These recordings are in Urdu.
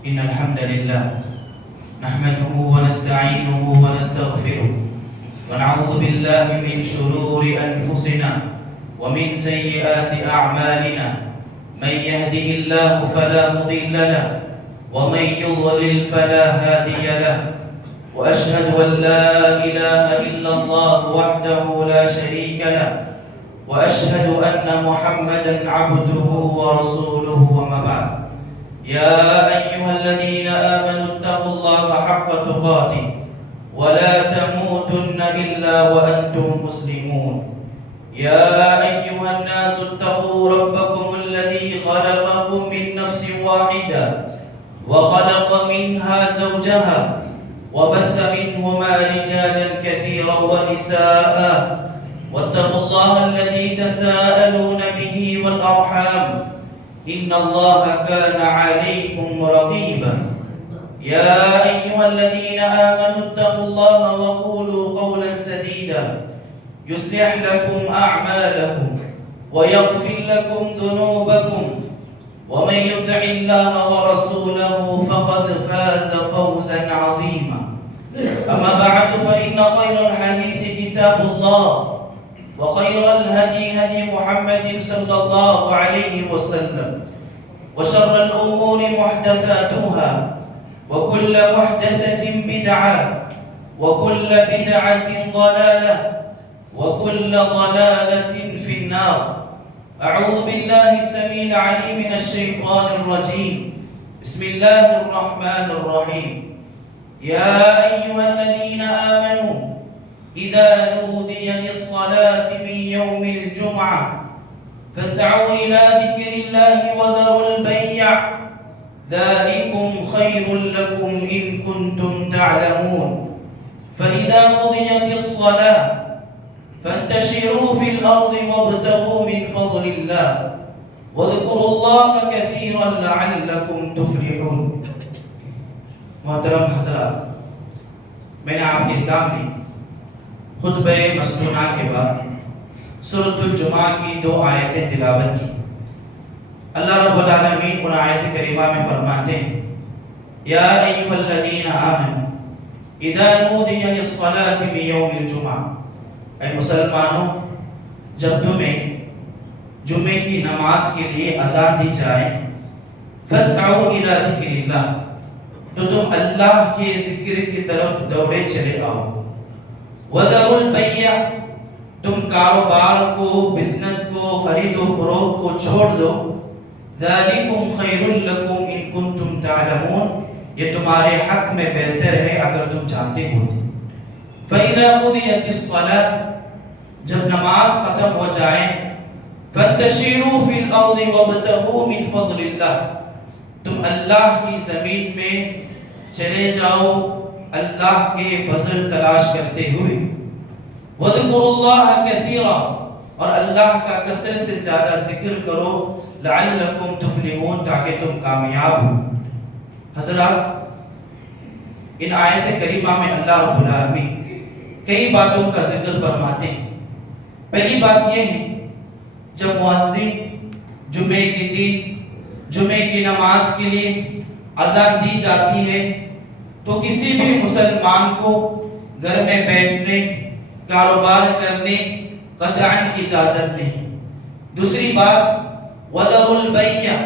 إن الحمد لله نحمده ونستعينه ونستغفره ونعوذ بالله من شرور أنفسنا ومن سيئات أعمالنا. من يهده الله فلا مضل له ومن يضلل فلا هادي له. وأشهد أن لا إله إلا الله وحده لا شريك له وأشهد أن محمدا عبده ورسوله. وما بعد. يا أيها الذين آمنوا اتقوا الله حق تقاته ولا تموتن إلا وأنتم مسلمون. يا أيها الناس اتقوا ربكم الذي خلقكم من نفس واحدة وخلق منها زوجها وبث منهما رجالا كثيرا ونساء واتقوا الله الذي تساءلون به والأرحام إن الله كان عليكم رقيبا. يا أيها الذين آمنوا اتقوا الله وقولوا قولا سديدا يصلح لكم أعمالكم ويغفر لكم ذنوبكم ومن يطع الله ورسوله فقد فاز فوزا عظيما. أما بعد فإن خير الحديث كتاب الله وخير الهدي هدي محمد صلى الله عليه وسلم وشر الأمور محدثاتها وكل محدثة بدعة وكل بدعة ضلالة وكل ضلالة في النار. أعوذ بالله السميع العليم من الشيطان الرجيم. بسم الله الرحمن الرحيم. يا أيها الذين آمنوا إذا نودي للصلاة من يوم الجمعة فاسعوا إلى ذكر الله وذروا البيع ذلكم خير لكم إن كنتم تعلمون. فإذا قضيت الصلاة فانتشروا في الأرض وابتغوا من فضل الله واذكروا الله كثيرا لعلكم تفلحون. محترم حضرات، میں نے آپ کے سامنے خطبہ مسنونہ کے بعد سورۃ الجمعہ کی 2 آیتیں تلاوت کی. اللہ رب العالمین ان آیت کریمہ میں فرماتے ہیں یا ایھا الذین آمنوا اذا نودی للصلاة من یوم الجمعہ، اے مسلمانوں جب تمہیں جمعے کی نماز کے لیے اذان دی جائے فاسعوا الی ذکر اللہ، تو تم اللہ کے ذکر کی طرف دوڑے چلے آؤ. وذروا البیع، تم کاروبار کو، بزنس کو، خرید و فروخت کو چھوڑ دو. ذالکم خیر لکم ان کنتم تعلمون، یہ تمہارے حق میں بہتر ہے اگر تم جانتے ہوتے. فإذا قضیت الصلاة، جب نماز ختم ہو جائے فانتشروا فی الارض وابتغوا من فضل اللہ، تم اللہ کی زمین میں چلے جاؤ اللہ کے فضل تلاش کرتے ہوئے. وَاذْكُرُوا اللَّهَ كَثِيرًا، اور اللہ کا کثرت سے زیادہ ذکر کرو. لَعَلَّكُمْ تُفْلِحُونَ، تاکہ تم کامیاب ہو. حضرات، ان آیت کریمہ میں اللہ رب العالمین کئی باتوں کا ذکر فرماتے ہیں. پہلی بات یہ ہے جب مؤذن جمعے کے دن جمعے کی نماز کے لیے اذان دی جاتی ہے تو کسی بھی مسلمان کو گھر میں بیٹھنے، کاروبار کرنے قطعاً اجازت نہیں. دوسری بات وَذَرُوا الْبَيْعَ،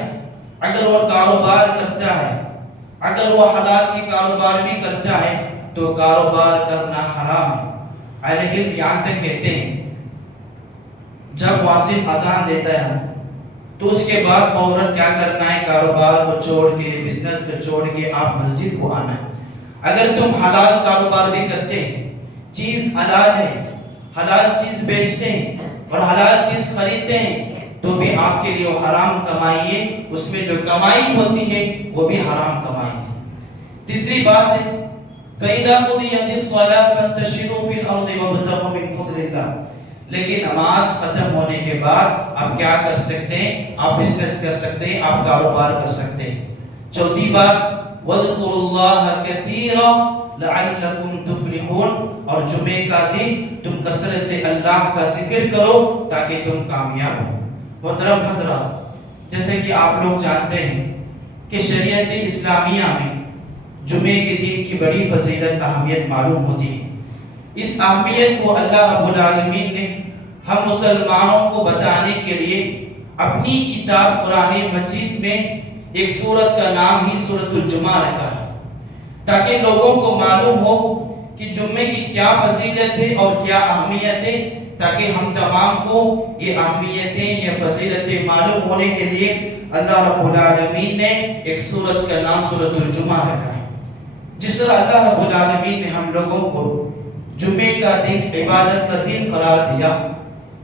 اگر وہ کاروبار کرتا ہے، اگر وہ حلال کی کاروبار بھی کرتا ہے تو کاروبار کرنا حرام ہے. اہل علم یہاں تک کہتے ہیں جب مؤذن اذان دیتا ہے تو اس کے بعد فوراً کیا کرنا ہے؟ کاروبار کو چھوڑ کے، بزنس کو چھوڑ کے آپ مسجد کو آنا ہے. اگر تم حلال کاروبار بھی کرتے ہیں، چیز حلال ہے، حلال چیز بیچتے ہیں اور حلال چیز خریدتے ہیں تو بھی آپ کے لیے وہ حرام کمائی ہے، اس میں جو کمائی ہوتی ہے وہ بھی حرام کمائی ہے. تیسری بات ہے فَإِذَا قُضِيَتِ الصَّلَاةُ فَانتَشِرُوا فِي الْأَرْضِ وَابْتَغُوا مِنْ فَضْلِ اللَّهِ، لیکن نماز ختم ہونے کے بعد آپ کیا کر سکتے ہیں؟ آپ بزنس کر سکتے ہیں، آپ کاروبار کر سکتے ہیں. چوتھی بات وَاذْكُرُوا اللَّهَ كَثِيرًا لَعَلَّكُمْ تُفْلِحُونَ، اور جمعے کا دن تم کثرت سے اللہ کا ذکر کرو تاکہ تم کامیاب ہو. محترم حضرات، جیسے کہ آپ لوگ جانتے ہیں کہ شریعت اسلامیہ میں جمعے کے دن کی بڑی فضیلت اہمیت معلوم ہوتی ہے۔ اس اہمیت کو اللہ رب العالمین نے ہم مسلمانوں کو بتانے کے لیے اپنی کتاب قرآن مجید میں ایک سورت کا نام ہی سورۃ الجمعہ رکھا ہے، تاکہ لوگوں کو معلوم ہو کہ جمعے کی کیا فضیلت ہے اور کیا اہمیت ہے، تاکہ ہم تمام کو یہ اہمیتیں، یہ فضیلتیں معلوم ہونے کے لیے اللہ رب العالمین نے ایک سورت کا نام سورۃ الجمعہ رکھا ہے۔ جس طرح اللہ رب العالمین نے ہم لوگوں کو جمعے کا دن عبادت کا دن قرار دیا،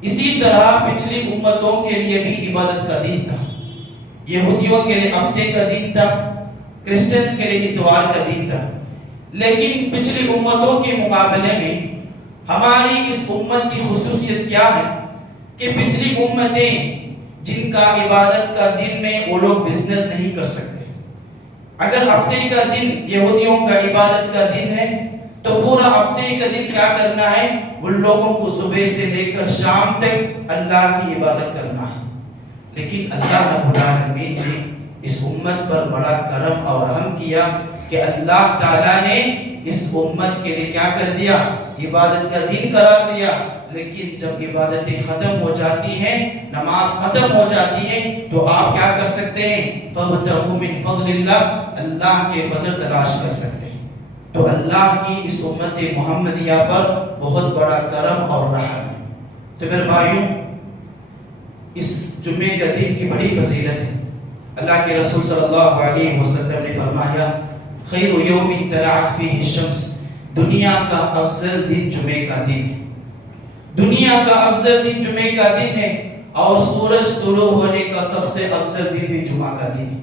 اسی طرح پچھلی امتوں کے لیے بھی عبادت کا دن تھا۔ یہودیوں کے لیے ہفتے کا دن تھا، کرسچنز کے لیے اتوار کا دن تھا، لیکن پچھلی امتوں کے مقابلے میں ہماری اس امت کی خصوصیت کیا ہے کہ پچھلی امتیں جن کا عبادت کا دن میں وہ لوگ بزنس نہیں کر سکتے۔ اگر ہفتے کا دن یہودیوں کا عبادت کا دن ہے تو پورا ہفتے کا دن کیا کرنا ہے؟ ان لوگوں کو صبح سے لے کر شام تک اللہ کی عبادت کرنا ہے۔ لیکن اللہ رب العالمین نے اس امت پر بڑا کرم اور رحم کیا کہ اللہ تعالیٰ نے اس امت کے لیے کیا کر دیا؟ عبادت کا دن قرار دیا۔ لیکن جب عبادتیں ختم ہو جاتی ہیں، نماز ختم ہو جاتی ہے، تو آپ کیا کر سکتے ہیں؟ فَابْتَغُوا مِنْ فَضْلِ اللَّهِ، اللہ کے فضل تلاش کر سکتے ہیں۔ تو اللہ کی اس امت محمدیہ پر بہت بڑا کرم اور رحم ہے۔ تو میرے بھائیوں، اس جمعے کا دن کی بڑی فضیلت ہے۔ اللہ کے رسول صلی اللہ علیہ وسلم نے فرمایا، خیر یوم طلعت فیہ الشمس، دنیا کا افضل دن جمعے کا دن ہے۔ دنیا کا افضل دن جمعے کا دن ہے، اور سورج طلوع ہونے کا سب سے افضل دن بھی جمعہ کا دن ہے۔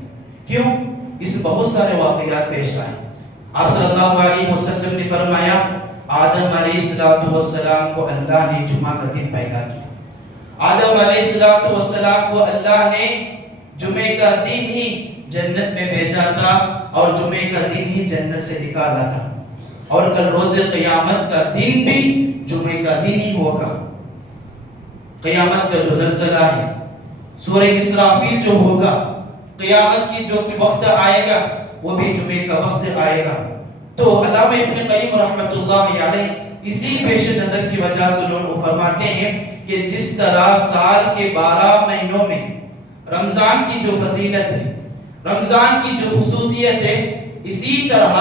کیوں؟ اس بہت سارے واقعات پیش آئے۔ آپ صلی اللہ علیہ وسلم نے فرمایا، آدم علیہ السلام کو اللہ نے جمعہ کا دن پیدا کیا۔ آدم علیہ السلام کو اللہ نے جمعے کا دن ہی جنت میں بھیجا تھا، اور جمعے کا دن ہی جنت سے نکالا تھا، اور کل روز قیامت کا دن بھی جمعے کا دن ہی ہوگا۔ قیامت کا جو زلزلہ ہے، سورہ اسرافیل جو ہوگا، قیامت کی جو وقت آئے گا، وہ بھی جمعے کا وقت آئے گا۔ تو علامہ ابن قیم رحمۃ اللہ علیہ اسی پیش نظر کی وجہ سے لوگ فرماتے ہیں کہ جس طرح سال کے 12 مہینوں میں رمضان کی جو فضیلت ہے، رمضان کی جو خصوصیت ہے، اسی طرح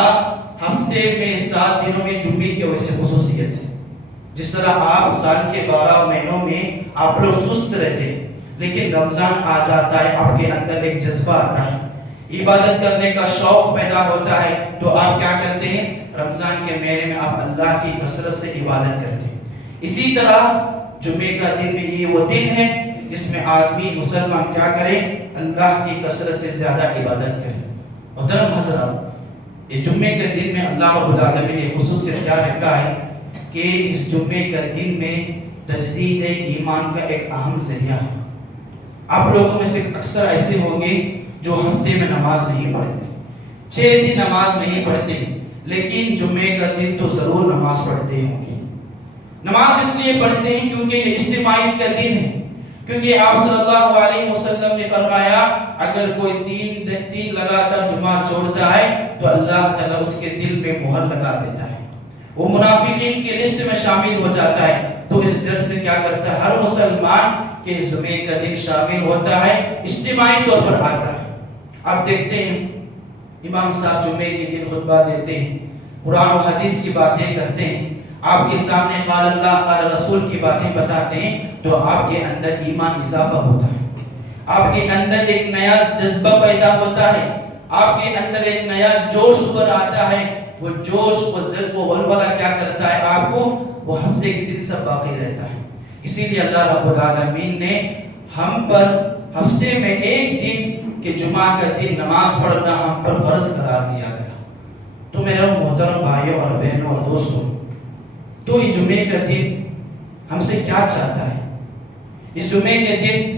ہفتے میں 7 دنوں میں جمعے کی ویسے خصوصیت ہے۔ جس طرح آپ سال کے 12 مہینوں میں آپ لوگ سست رہتے، لیکن رمضان آ جاتا ہے، آپ کے اندر ایک جذبہ آتا ہے، عبادت کرنے کا شوق پیدا ہوتا ہے، تو آپ کیا کرتے ہیں؟ رمضان کے مہینے میں آپ اللہ کی کثرت سے عبادت کرتے ہیں۔ اسی طرح جمعے کا دن بھی یہ وہ دن ہے جس میں آدمی مسلمان کیا کرے؟ اللہ کی کثرت سے زیادہ عبادت کرے۔ محترم حضرات، یہ جمعے کے دن میں اللہ رب العالمین نے خصوصیت کیا رکھا ہے کہ اس جمعے کا دن میں تجدید ایمان کا ایک اہم ذریعہ ہے۔ آپ لوگوں میں سے اکثر ایسے ہوں گے جو ہفتے میں نماز نہیں پڑھتے، 6 دن نماز نہیں پڑھتے، لیکن جمعے کا دن تو ضرور نماز پڑھتے ہوں گے۔ نماز اس لیے پڑھتے ہیں کیونکہ یہ اجتماعیت کا دن ہے، کیونکہ آپ صلی اللہ علیہ وسلم نے فرمایا، اگر کوئی تین لگاتار جمعہ چھوڑتا ہے تو اللہ تعالیٰ اس کے دل میں مہر لگا دیتا ہے، وہ منافقین کی لسٹ میں شامل ہو جاتا ہے۔ تو اس ڈر سے کیا کرتا ہے ہر مسلمان کہ جمعے کا دن شامل ہوتا ہے، اجتماعی طور پر آتا ہے۔ آپ دیکھتے ہیں امام صاحب جمعے کے دن خطبہ دیتے ہیں، قرآن و حدیث کی باتیں کرتے ہیں، آپ کے سامنے قال اللہ قال رسول کی باتیں بتاتے ہیں، تو آپ کے اندر ایمان اضافہ ہوتا ہے، آپ کے اندر ایک نیا جذبہ پیدا ہوتا ہے، آپ کے اندر ایک نیا جوش ابھر آتا ہے۔ وہ جوش وہ ولولہ کیا کرتا ہے آپ کو؟ وہ ہفتے کے دن سب باقی رہتا ہے۔ اسی لیے اللہ رب العالمین نے ہم پر ہفتے میں ایک دن کہ جمعہ کا دن نماز پڑھنا ہم پر فرض قرار دیا گیا۔ تو میرے محترم بھائیوں اور بہنوں اور دوستوں، تو یہ جمعے کا دن ہم سے کیا چاہتا ہے؟ اس جمعے کے دن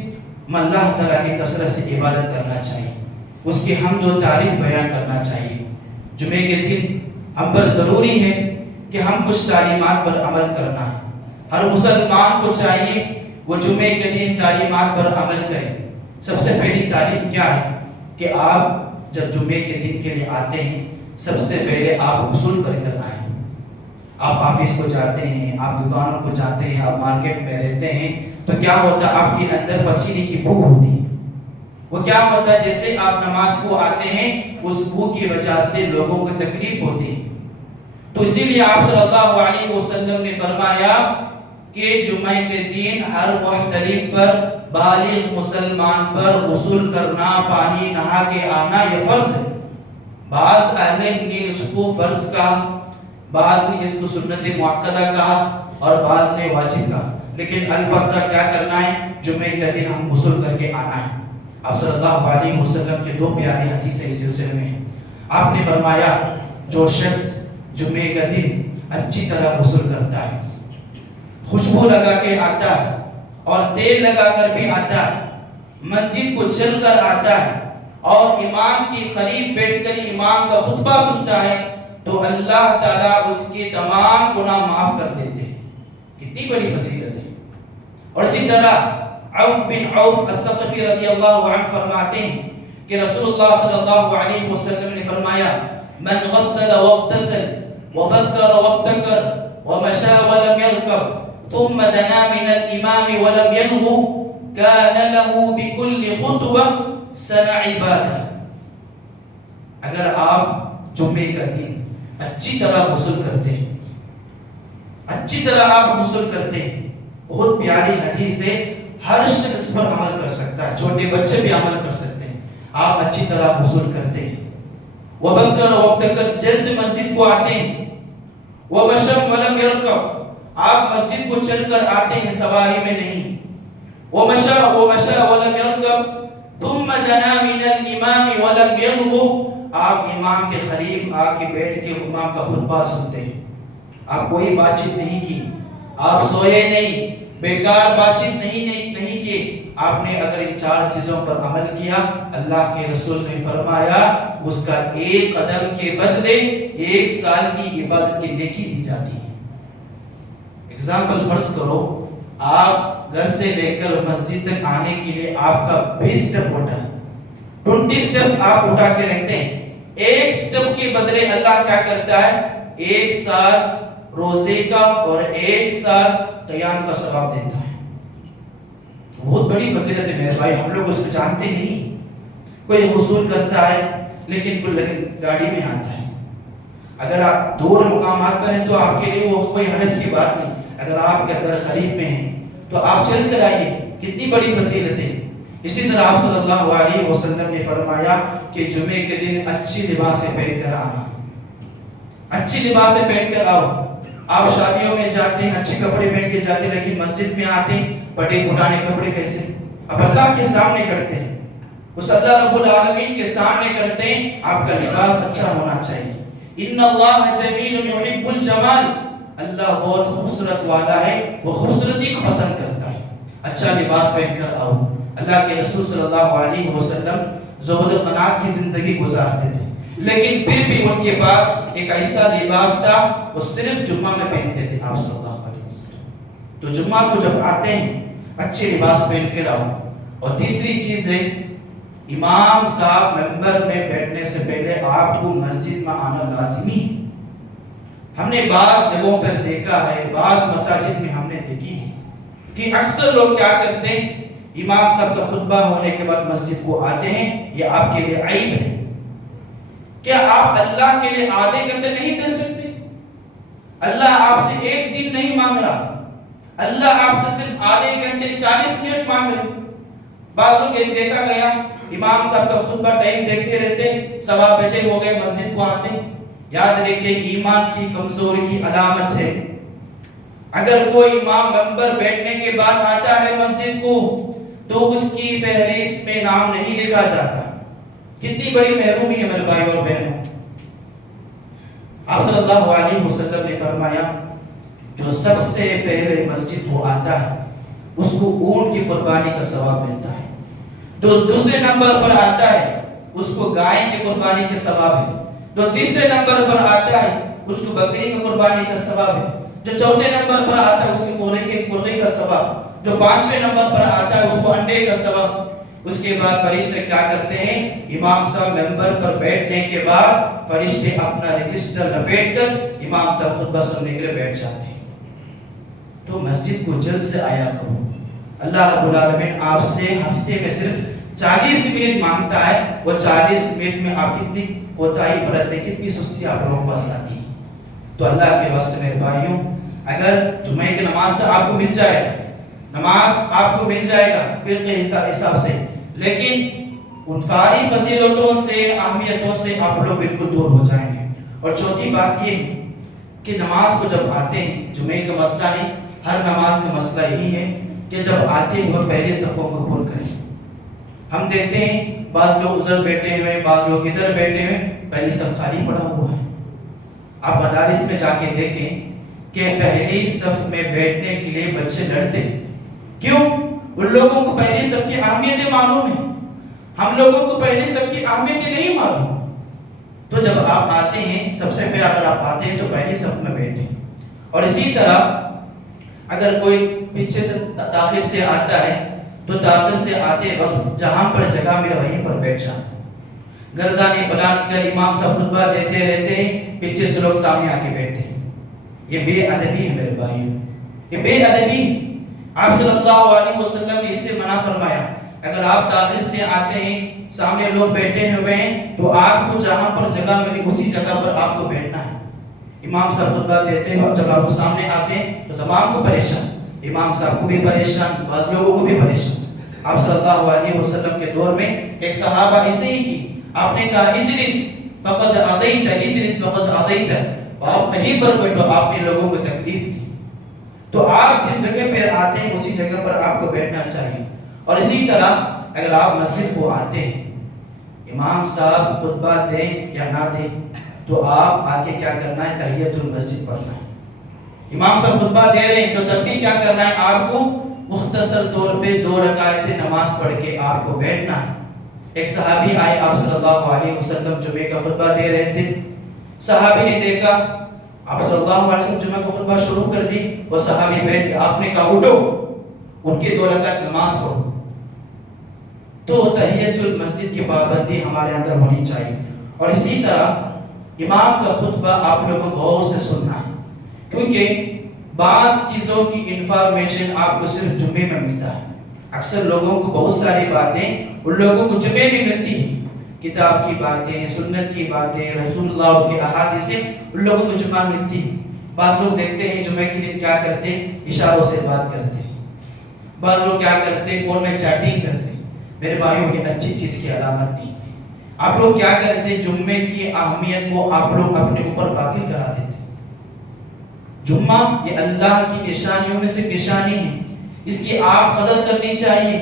ہم اللہ تعالیٰ کی کثرت سے عبادت کرنا چاہیے، اس کی حمد و تعریف بیان کرنا چاہیے۔ جمعے کے دن ہم پر ضروری ہے کہ ہم کچھ تعلیمات پر عمل کرنا ہے۔ ہر مسلمان کو چاہیے وہ جمعے کے دن تعلیمات پر عمل کریں۔ سب سے پہلی تعلیم کیا ہے کہ آپ جب جمعے کے دن کے لیے آتے ہیں سب سے پہلے آپ غسل کر کر آئیں. آپ آفس کو جاتے ہیں، آپ دکانوں کو جاتے ہیں، آپ مارکیٹ میں رہتے ہیں، تو کیا ہوتا ہے آپ کے اندر پسینے کی بو ہوتی ہے. وہ کیا ہوتا ہے جیسے آپ نماز کو آتے ہیں اس بو کی وجہ سے لوگوں کو تکلیف ہوتی ہے. تو اسی لیے آپ صلی اللہ علیہ وسلم نے فرمایا کہ جمعے کے دن ہر محتلم پر، بالغ مسلمان پر غسل کرنا، پانی نہا کے آنا یہ فرض ہے. بعض اہل علم نے اس کو فرض کہا، بعض نے اس کو سنت مؤکدہ کہا اور بعض نے واجب کہا، لیکن البتہ کیا کرنا ہے، جمعے کے دن ہم غسل کر کے آنا ہے. آپ صلی اللہ علیہ وسلم کے دو پیاری حدیثیں اس سلسلے میں ہیں. آپ نے فرمایا جو شخص جمعے کا دن اچھی طرح غسل کرتا ہے، خوشبو لگا کے آتا ہے اور تیل لگا کر بھی آتا ہے، مسجد کو چل کر آتا ہے اور امام کی قریب بیٹھ کر امام کا خطبہ سنتا ہے، تو اللہ تعالیٰ اس کے تمام گناہ معاف کر دیتے ہیں. کتنی بڑی فضیلت ہے. اور اسی طرح عوف بن عوف الثقفی رضی اللہ عنہ فرماتے ہیں کہ رسول اللہ صلی اللہ علیہ وسلم نے فرمایا من غسل واغتسل وبکر وابتکر ومشى ولم يركب ثم دنا من الامام ولم ينهو كان له بكل خطوة سنة عبادة. اگر آپ جمعے کا دن اچھی طرح غسل کرتے ہیں، اچھی طرح آپ غسل کرتے ہیں، بہت پیاری حدیث ہے، ہر شخص پر عمل کر سکتا ہے، چھوٹے بچے بھی عمل کر سکتے ہیں. آپ اچھی طرح غسل کرتے ہیں، وبکر وابتکر جلد مسجد کو آتے ہیں، ومشم ولم یرکب آپ مسجد کو چل کر آتے ہیں سواری میں نہیں، ومشى ولم يركب ثم دنا من الامام ولم يلغو آپ امام کے قریب آ کے بیٹھ کے امام کا خطبہ سنتے ہیں. آپ کوئی بات چیت نہیں کی، آپ سوئے نہیں، بیکار بات چیت نہیں کی. آپ نے اگر ان چار چیزوں پر عمل کیا، اللہ کے رسول نے فرمایا اس کا ایک قدم کے بدلے 1 سال کی عبادت کی نیکی دی جاتی ہے. اگزامپل فرض کرو آپ گھر سے لے کر مسجد تک آنے کے لیے آپ کا 20 سٹیپ ہوتا ہے، 20 سٹیپس آپ اٹھا کے رکھتے ہیں. 1 سٹیپ کے بدلے اللہ کیا کرتا ہے 1 سال روزے کا اور 1 سال قیام کا ثواب دیتا ہے. بہت بڑی فضیلت ہے میرے بھائی، ہم لوگ اس کو جانتے نہیں. کوئی غسل کرتا ہے لیکن گاڑی میں آتا ہے. اگر آپ دور مقامات پر ہیں تو آپ کے لیے وہ کوئی حرج کی بات نہیں. اگر آپ کے گھر قریب میں ہیں تو آپ چل کر آئیے، کتنی بڑی فضیلت ہے. اسی طرح آپ صلی اللہ علیہ وسلم نے فرمایا کہ جمعے کے دن اچھی لباسیں پہن کر آنا، اچھی لباسیں پہن کر آؤ. آپ شادیوں میں جاتے ہیں اچھے کپڑے پہن کے جاتے ہیں، لیکن مسجد میں آتے ہیں بڑے پرانے کپڑے کیسے؟ اب اللہ کے سامنے کرتے ہیں، اس اللہ رب العالمین کے سامنے کرتے ہیں. آپ کا لباس اچھا ہونا چاہیے. ان اللہ جمیل یحب الجمال، اللہ بہت خوبصورت والا ہے، وہ خوبصورتی کو پسند کرتا ہے. اچھا لباس پہن کر آؤ. اللہ کے رسول صلی اللہ علیہ وسلم زہد و قناعت کی زندگی گزارتے تھے، لیکن پھر بھی ان کے پاس ایک ایسا لباس تھا وہ صرف جمعہ میں پہنتے تھے آپ صلی اللہ علیہ وسلم. تو جمعہ کو جب آتے ہیں اچھے لباس پہن کر آؤ. اور تیسری چیز ہے امام صاحب منبر میں بیٹھنے سے پہلے آپ کو مسجد میں آنا لازمی ہے. ہم نے بعض جگہوں پر دیکھا ہے، بعض مساجد میں ہم نے دیکھی ہے کہ اکثر لوگ کیا کرتے ہیں امام صاحب کا خطبہ ہونے کے بعد مسجد کو آتے ہیں. یہ آپ کے لیے عیب ہے. کیا آپ اللہ کے لیے آدھے گھنٹے نہیں دے سکتے؟ اللہ آپ سے 1 دن نہیں مانگ رہا، اللہ آپ سے صرف آدھے گھنٹے 40 منٹ مانگ رہے. بعض لوگ دیکھا گیا امام صاحب کا خطبہ ٹائم دیکھتے رہتے، 1:15 بجے ہو گئے مسجد کو آتے. یاد رکھیں ایمان کی کمزوری کی علامت ہے. اگر کوئی امام منبر بیٹھنے کے بعد آتا ہے مسجد کو تو اس کی فہرست میں نام نہیں لکھا جاتا. کتنی بڑی محرومی ہے میرے بھائی اور بہنوں. آپ صلی اللہ علیہ وسلم نے فرمایا جو سب سے پہلے مسجد کو آتا ہے اس کو اونٹ کی قربانی کا ثواب ملتا ہے. جو دوسرے نمبر پر آتا ہے اس کو گائے کی قربانی کا ثواب ہے. جو تیسرے نمبر پر آتا ہے اس کو بکری کی قربانی کا ثواب ہے. جو چوتھے نمبر پر آتا ہے اس کے مرغے کا ثواب. جو 5ویں نمبر پر آتا ہے اس کو انڈے کا ثواب. اس کے بعد فرشتے کیا کرتے ہیں؟ امام صاحب ممبر پر بیٹھنے کے بعد فرشتے اپنا رجسٹر لپیٹ کر امام صاحب خطبہ سننے کے لیے بیٹھ جاتے ہیں۔ تو مسجد کو جلد سے آیا کرو۔ اللہ رب العالمین آپ سے ہفتے میں صرف 40 منٹ مانگتا ہے، وہ 40 منٹ میں آپ کتنی کوتاہی برتتے ہیں، کتنی سستی آپ لوگوں کے پاس آتی ہے۔ تو اللہ کے واسطے میرے بھائیوں، اگر جمعہ کی نماز تو آپ کو مل جائے گا، نماز آپ کو مل جائے گا فقہ کے حساب سے، لیکن ان ساری فضیلتوں سے، اہمیتوں سے آپ لوگ بالکل دور ہو جائیں گے۔ اور چوتھی بات یہ ہے کہ نماز کو جب آتے ہیں، جمعے کا مسئلہ نہیں، ہر نماز کا مسئلہ یہی ہے کہ جب آتے ہیں وہ پہلے صفوں کو پر کریں۔ ہم دیکھتے ہیں بعض لوگ ادھر بیٹھے ہوئے، بعض لوگ ادھر بیٹھے ہوئے، پہلی صف خالی پڑا ہوا ہے۔ آپ مدارس میں جا کے دیکھیں کہ پہلی صف میں بیٹھنے کے لیے بچے لڑتے، کیوں؟ ان لوگوں کو پہلی صف کی اہمیتیں معلوم ہے، ہم لوگوں کو پہلی صف کی اہمیتیں نہیں معلوم۔ تو جب آپ آتے ہیں، سب سے پہلے اگر آپ آتے ہیں تو پہلی صف میں بیٹھیں۔ اور اسی طرح اگر کوئی پیچھے سے داخل سے آتا ہے تو داخل سے آتے وقت جہاں پر جگہ ملے وہیں پر بیٹھ جائیں۔ گردانے بلند کر امام صاحب خطبہ دیتے رہتے ہیں، پیچھے سے لوگ سامنے آ کے بیٹھتے ہیں۔ یہ بے ادبی ہے میرے بھائیوں، یہ بے ادبی ہے۔ آپ صلی اللہ علیہ وسلم نے اس سے منع فرمایا، اگر آپ داخل سے آتے ہیں، سامنے لوگ بیٹھے ہوئے ہیں، تو آپ کو جہاں پر جگہ ملی اسی جگہ پر آپ کو بیٹھنا ہے۔ امام صاحب خطبہ دیتے ہیں، جب آپ سامنے آتے ہیں تو تمام کو پریشان، امام صاحب کو بھی پریشان، بعض لوگوں کو بھی پریشان۔ آپ صلی اللہ علیہ وسلم کے دور میں ایک صحابہ ایسے ہی کی، آپ نے کہا اجلس فقد اضیت، اجلس فقد اضیت، آپ وہیں پر بیٹھو، آپ نے لوگوں کو تکلیف دی۔ تو آپ جس جگہ پہ آتے ہیں اسی جگہ پر آپ کو بیٹھنا چاہیے۔ اور اسی طرح اگر آپ مسجد کو آتے ہیں، امام صاحب خطبہ دیں یا نہ دیں، تو آپ آ کے کیا کرنا ہے؟ تحیۃ المسجد پڑھنا ہے۔ امام صاحب خطبہ دے رہے ہیں تو تب بھی کیا کرنا ہے؟ آپ کو مختصر طور پہ 2 رکعتیں نماز پڑھ کے آپ کو بیٹھنا ہے۔ ایک صحابی آئے، آپ صلی اللہ علیہ وسلم جمعے کا خطبہ دے رہے تھے، صحابی نے دیکھا آپ صلی اللہ علیہ وسلم جمعہ کا خطبہ شروع کر دی، وہ صحابی بیٹھ گیا، آپ نے کہا اٹھو، ان کے 2 رکعت نماز پڑھو۔ تو تحیۃ المسجد کی پابندی ہمارے اندر ہونی چاہیے۔ اور اسی طرح امام کا خطبہ آپ لوگوں کو غور سے سننا ہے، کیونکہ بعض چیزوں کی انفارمیشن آپ کو صرف جمعے میں ملتا ہے۔ اکثر لوگوں کو بہت ساری باتیں ان لوگوں کو جمعے میں ملتی ہیں، کتاب کی باتیں، سنت کی باتیں، رسول اللہ کے احادیث ان لوگوں کو جمعہ ملتی ہیں۔ بعض لوگ دیکھتے ہیں جمعے کے دن کیا کرتے ہیں؟ اشاروں سے بات کرتے ہیں، بعض لوگ کیا کرتے ہیں؟ فون میں چیٹنگ کرتے ہیں۔ میرے بھائیوں، یہ اچھی چیز کی علامت نہیں۔ آپ لوگ کیا کرتے ہیں؟ جمعے کی اہمیت کو آپ لوگ اپنے اوپر باطل کرا دیتے۔ جمعہ یہ اللہ کی نشانیوں میں سے نشانی ہے، اس کی آپ قدر کرنی چاہیے۔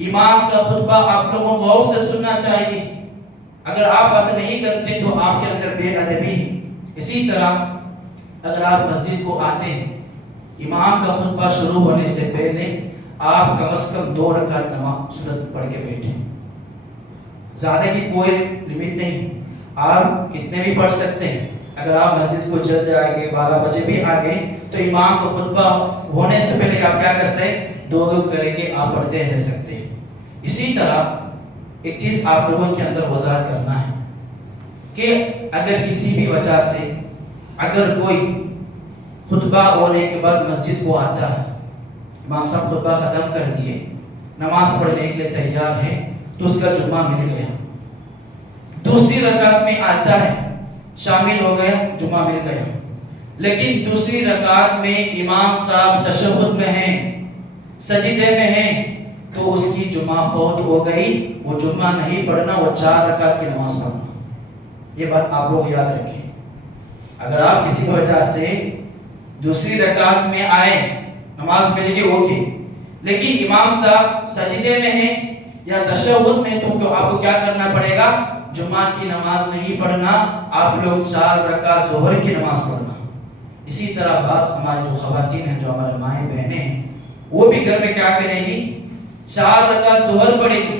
امام کا خطبہ آپ لوگوں کو غور سے سننا چاہیے۔ اگر آپ ایسا نہیں کرتے تو آپ کے اندر بے ادبی ہے۔ اسی طرح اگر آپ مسجد کو آتے ہیں، امام کا خطبہ شروع ہونے سے پہلے آپ کم از کم 2 رکعت نماز سنت پڑھ کے بیٹھیں۔ زیادہ کی کوئی لمٹ نہیں، آپ کتنے بھی پڑھ سکتے ہیں۔ اگر آپ مسجد کو جلد آ گئے، 12 بجے بھی آ گئے، تو امام کا خطبہ ہونے سے پہلے آپ کیا کر سکتے؟ 2 کر کے آپ پڑھتے رہ سکتے ہیں۔ اسی طرح ایک چیز آپ لوگوں کے اندر وضاحت کرنا ہے کہ اگر کسی بھی وجہ سے اگر کوئی خطبہ ہونے کے بعد مسجد کو آتا ہے، امام صاحب خطبہ ختم کر دیے، نماز پڑھنے کے لیے تیار ہے، تو اس کا جمعہ مل گیا، دوسری رکعت میں آتا ہے، شامل ہو گیا، جمعہ مل گیا، لیکن دوسری رکعت میں امام صاحب تشہد میں ہیں، سجدے میں ہیں، تو اس کی جمعہ فوت ہو گئی، وہ جمعہ نہیں پڑھنا، وہ 4 رکعت کی نماز پڑھنا۔ یہ بات آپ لوگ یاد رکھیں۔ اگر آپ کسی وجہ سے دوسری رکعت میں آئے، نماز مل گئی وہ کی، لیکن امام صاحب سجدے میں ہیں یا تشہد میں، تو آپ کو کیا کرنا پڑے گا؟ جمعہ کی نماز نہیں پڑھنا، آپ لوگ 4 رکعت ظہر کی نماز پڑھنا۔ اسی طرح بعض ہماری جو خواتین ہیں، جو ہمارے مائیں بہنیں ہیں، وہ بھی گھر میں کیا کریں گی؟ 4 رکعت ظہر پڑھیں گی۔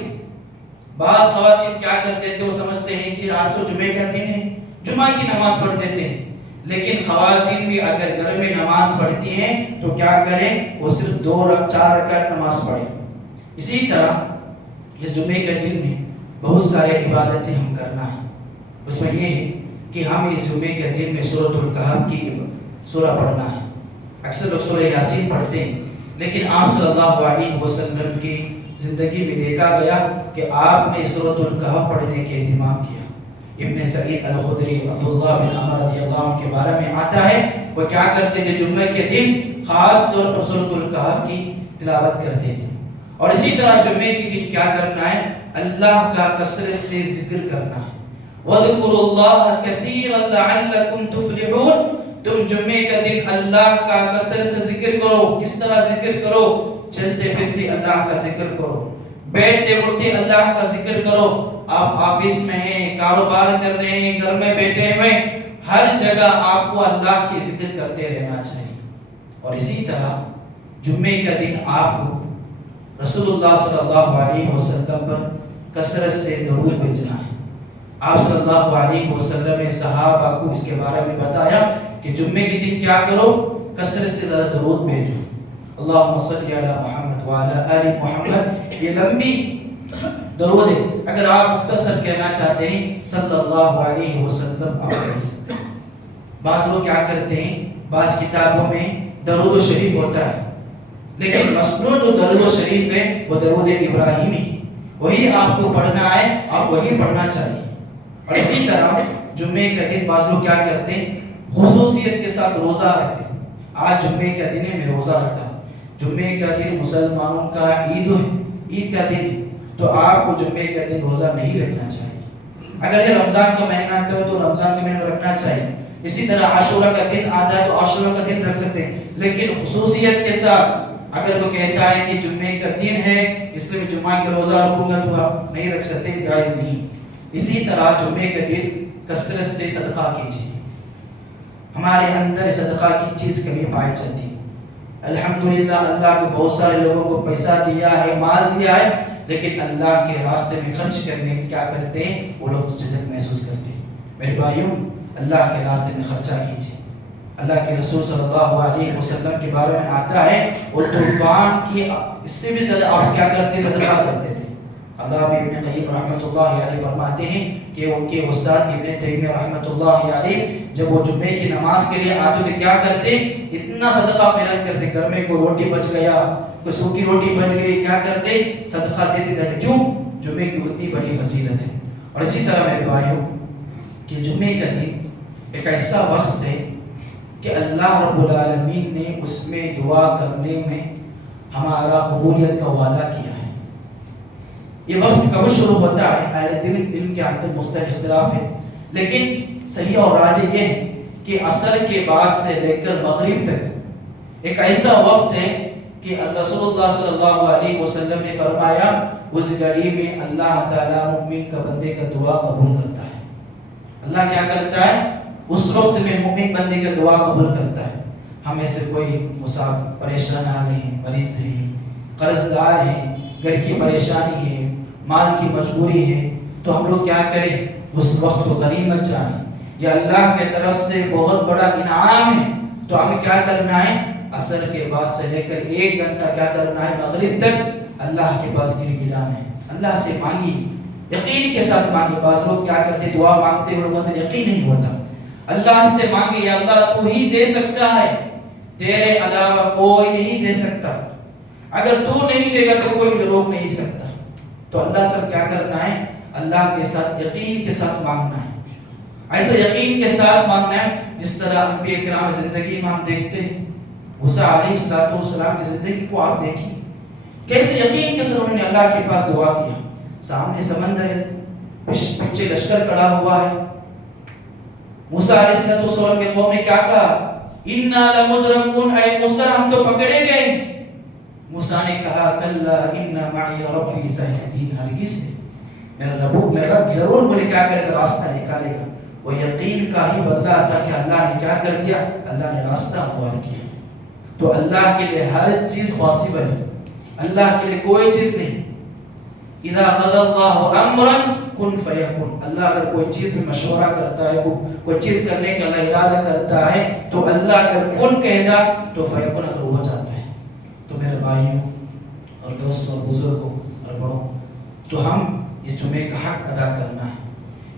بعض خواتین کیا کرتے تھے؟ وہ سمجھتے ہیں کہ آج تو جمعے کا دن ہے، جمعہ کی نماز پڑھ دیتے ہیں، لیکن خواتین بھی اگر گھر میں نماز پڑھتی ہیں تو کیا کریں؟ وہ صرف 4 رکعت نماز پڑھیں۔ اسی طرح اس جمعے کے دن میں بہت سارے عبادتیں ہم کرنا ہے. اس میں یہ ہے کہ ہم اس جمعے کے دن میں سورۃ الکہف کی سورہ پڑھنا ہے. اکثر لوگ سورہ یاسین پڑھتے ہیں، لیکن آپ صلی اللہ علیہ وسلم کی زندگی میں دیکھا گیا کہ آپ نے سورۃ الکہف پڑھنے کے اہتمام کیا. ابن سعید الخدری عبداللہ بن عمر رضی اللہ عنہ کے بارے میں آتا ہے وہ کیا کرتے تھے، جمعے کے دن خاص طور پر سورۃ الکہف کی تلاوت کرتے تھے. اور اسی طرح جمعے کے دن کیا کرنا ہے، اللہ کا کثرت سے ذکر کرنا ہے. وَاذْكُرُوا اللَّهَ كَثِيرًا لَعَلَّكُمْ تُفْلِحُونَ. تم جمعے کا دن اللہ کا کثرت سے ذکر کرو. کس طرح ذکر کرو؟ چلتے پھرتے اللہ کا ذکر کرو، بیٹھتے اٹھتے اللہ کا ذکر کرو. آپ آفس میں ہیں، کاروبار کر رہے ہیں، گھر میں بیٹھے ہوئے، ہر جگہ آپ کو اللہ کی ذکر کرتے رہنا چاہیے. اور اسی طرح جمعے کا دن آپ کو رسول اللہ صلی اللہ علیہ وسلم پر کثرت سے درود بھیجنا ہے. آپ صلی اللہ علیہ وسلم نے صحابہ کو اس کے بارے میں بتایا کہ جمعے کے دن کیا کرو، کثرت سے زیادہ درود بھیجو. اللہم صلی علی محمد وعلی آل محمد. یہ لمبی درود ہے، اگر آپ مختصر کہنا چاہتے ہیں صلی اللہ علیہ وسلم آپ کہہ سکتے ہیں. بعض لوگ کیا کرتے ہیں، بعض کتابوں میں درود شریف ہوتا ہے، لیکن مسنون جو درود شریف ہے وہ درود ابراہیمی، وہی آپ کو پڑھنا ہے، آپ وہی پڑھنا چاہیے. اور اسی طرح جمعے کا دن بعض لوگ کیا کرتے ہیں، خصوصیت کے ساتھ روزہ رکھتے ہیں. آج جمعے کا دن ہے، میں روزہ رکھتا ہوں. جمعے کا دن مسلمانوں کا عید کا دن، تو آپ کو جمعے کا دن روزہ نہیں رکھنا چاہیے. اگر یہ رمضان کا مہینہ آتا ہے تو رمضان کے مہینے میں رکھنا چاہیے. اسی طرح عاشورہ کا دن آتا ہے تو عاشورہ کا دن رکھ سکتے ہیں، لیکن خصوصیت کے ساتھ. اگر وہ کہتا ہے کہ جمعے کا دن ہے اس لیے میں جمعہ کے روزہ رکھوں گا، تو آپ نہیں رکھ سکتے، جائز نہیں. اسی طرح جمعے کے دن کثرت سے صدقہ کیجیے. ہمارے اندر صدقہ کی چیز کمی پائی جاتی ہے. الحمدللہ اللہ کو بہت سارے لوگوں کو پیسہ دیا ہے، مال دیا ہے، لیکن اللہ کے راستے میں خرچ کرنے کی کیا کرتے ہیں، وہ لوگ جھجک محسوس کرتے ہیں. میرے بھائیوں، اللہ کے راستے میں خرچہ کیجیے. اللہ کے رسول صلی اللہ علیہ وسلم کے بارے میں آتا ہے وہ طوفان کی اس سے بھی زیادہ آپ کیا کرتے، صدقہ کرتے تھے. اللہ بھی ابن قیم رحمۃ اللہ علیہ فرماتے ہیں کہ ان کے استاد ابن تیمیہ رحمۃ اللہ علیہ جب وہ جمعے کی نماز کے لیے آتے تھے کیا کرتے، اتنا صدقہ خیرات کرتے. گھر میں کوئی روٹی بچ گیا، کوئی سوکھی روٹی بچ گئی، کیا کرتے، صدقہ دیتے جاتے. کیوں؟ جمعے کی اتنی بڑی فضیلت ہے. اور اسی طرح میرے بھائیوں کہ جمعے کا دن ایک ایسا وقت ہے کہ اللہ رب العالمین نے اس میں دعا کرنے میں ہمارا قبولیت کا وعدہ کیا ہے. یہ وقت کب شروع ہوتا ہے، اہل علم کے اندر مختلف اختلاف ہے، لیکن صحیح اور راجح یہ ہے کہ عصر کے بعد سے لے کر مغرب تک ایک ایسا وقت ہے کہ رسول اللہ صلی اللہ علیہ وسلم نے فرمایا اس گھڑی میں اللہ تعالیٰ مومن کا بندے کا دعا قبول کرتا ہے. اللہ کیا کرتا ہے، اس وقت میں مومن بندے کا دعا قبول کرتا ہے. ہمیں سے کوئی مسافر پریشان حال ہے، مریض ہے، قرض دار ہے، گھر کی پریشانی ہے، مال کی مجبوری ہے، تو ہم لوگ کیا کریں، اس وقت کو غنیمت جانیں. یہ اللہ کے طرف سے بہت بڑا انعام ہے. تو ہمیں کیا کرنا ہے، عصر کے بعد سے لے کر 1 گھنٹہ کیا کرنا ہے، مغرب تک اللہ کے پاس گر گرانا ہے. اللہ سے مانگی، یقین کے ساتھ مانگے. بعض لوگ کیا کرتے، دعا مانگتے ہیں، لوگوں کو یقین نہیں ہوتا. اللہ سے مانگے، یا اللہ تو ہی دے سکتا ہے، تیرے علاوہ کوئی نہیں دے سکتا. اگر تو نہیں دے گا تو کوئی روک نہیں سکتا. تو اللہ سے کیا کرنا ہے، اللہ کے ساتھ یقین کے ساتھ مانگنا ہے. ایسا یقین کے ساتھ مانگنا ہے جس طرح انبیاء کرام زندگی میں ہم دیکھتے ہیں. موسیٰ علیہ السلام کی زندگی کو آپ دیکھیں، کیسے یقین کے ساتھ انہوں نے اللہ کے پاس دعا کیا. سامنے سمندر ہے، پیچھے لشکر کھڑا ہوا ہے. موسیٰ علیہ السلام کے قوم نے کیا کہا، اِنَّا لَمُدْرَكُونَ، اے موسیٰ ہم تو پکڑے گئے. موسیٰ نے کہا کَلَّا إِنَّ مَعِيَ رَبِّي سَيَهْدِينِ، ہرگز نہیں، میرا رب ضرور مجھے کیا کرے گا، راستہ نکالے گا. وہ یقین کا ہی بدلہ تھا کہ اللہ نے کیا کر دیا، اللہ نے راستہ ہموار کیا. تو اللہ کے لیے ہر چیز پاسبل ہے، اللہ کے لیے کوئی چیز نہیں. اذا قضى الله امرا كن فيكون. اللہ اگر کوئی چیز میں مشورہ کرتا ہے، کوئی چیز کرنے کا اللہ ارادہ کرتا ہے، تو اللہ اگر کن کہے گا تو فیکون اگر ہو جاتا ہے. تو میرے بھائیوں اور دوستوں اور بزرگوں اور بڑوں، تو ہم اس جمعے کا حق ادا کرنا ہے.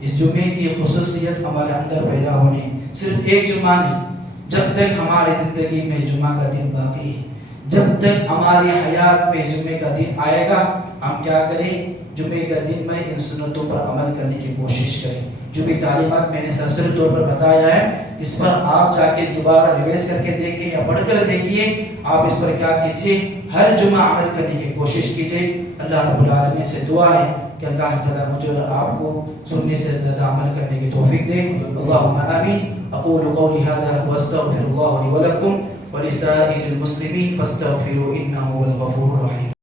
اس جمعے کی خصوصیت ہمارے اندر پیدا ہونی. صرف ایک جمعہ نہیں، جب تک ہماری زندگی میں جمعہ کا دن باقی ہے، جب تک ہماری حیات میں جمعے کا دن آئے گا، ہم کیا کریں؟ جمعے کا دن میں ان سنتوں پر عمل کرنے کی کوشش کریں. جو بھی تعلیمات میں نے سرسری طور پر بتایا ہے، اس پر آپ جا کے دوبارہ ریوائز کر کے دیکھیں یا پڑھ کر دیکھیے. آپ اس پر کیا کیجیے؟ ہر جمعہ عمل کرنے کی کوشش کیجیے. اللہ رب العالمین سے دعا ہے کہ اللہ تعالیٰ مجھے اور آپ کو سننے سے زیادہ عمل کرنے کی توفیق دے. اللہم آمین. اقول قولی هذا واستغفر اللہ لی ولکم ولسائر المسلمین فاستغفروا انہ هو الغفور الرحیم.